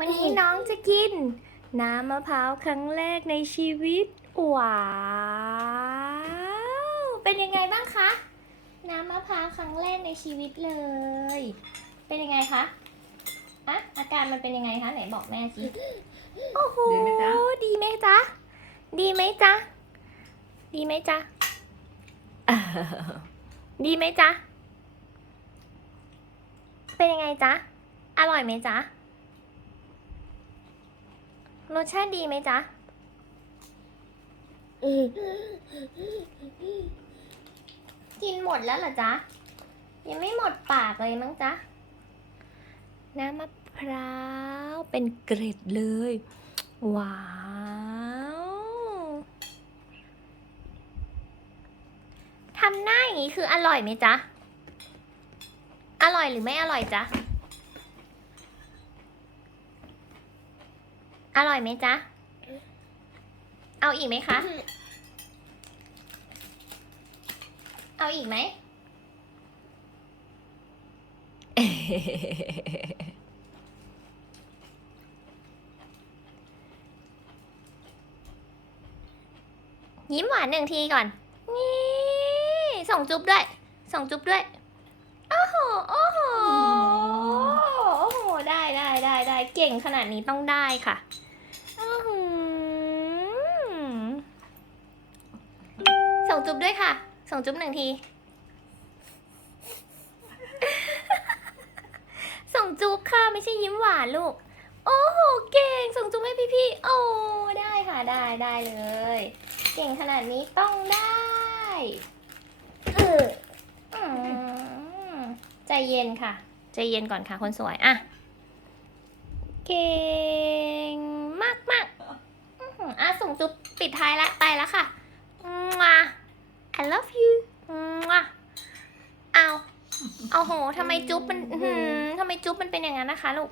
วันนี้น้องจะกิน น้ำมะพร้าวครั้งแรกในชีวิตว้าวเป็นยังไงบ้างคะ น้ำมะพร้าวครั้งแรกในชีวิตเลย เป็นยังไงคะอะอาการมันเป็นยังไงคะไหนบอกแม่สิโอ้โหดีไหมจ๊ะดีไหมจ๊ะดีไหมจ๊ะดีไหมจ๊ะดีไหมจ๊ะเป็นยังไงจ๊ะอร่อยไหมจ๊ะ รสชาติดีไหมจ๊ะ กินหมดแล้วเหรอจ๊ะ ยังไม่หมดปากเลยมั้งจ๊ะ น้ำมะพร้าวเป็นเกร็ดเลย ว้าว ทำหน้าอย่างนี้คืออร่อยไหมจ๊ะ อร่อยหรือไม่อร่อยจ๊ะ อร่อยไหมจ๊ะ เอาอีกไหมคะ เอาอีกไหม ยิ้มหวานหนึ่งทีก่อน นี่ ส่งจุ๊บด้วย ส่งจุ๊บด้วย โอ้โห โอ้โห โอ้โห ได้ได้ได้ได้ เก่งขนาดนี้ต้องได้ค่ะ งจุ๊บด้วยค่ะ ส่งจุ๊บหนึ่งที ส่งจุ๊บค่ะไม่ใช่ยิ้มหวานลูก โอ้โหเก่ง ส่งจุ๊บให้พี่ๆ โอ้ได้ค่ะได้ได้เลย เก่งขนาดนี้ต้องได้เอออืมใจเย็นค่ะ ใจเย็นก่อนค่ะคนสวยอะเก่งมากมากๆอื้อหืออะส่งจุ๊บปิดท้ายละไปแล้วค่ะมา I love you มา เอาเอาโหทำไมจุ๊บมันอื้อหือทำไมจุ๊บมันเป็นอย่างนั้นนะคะลูก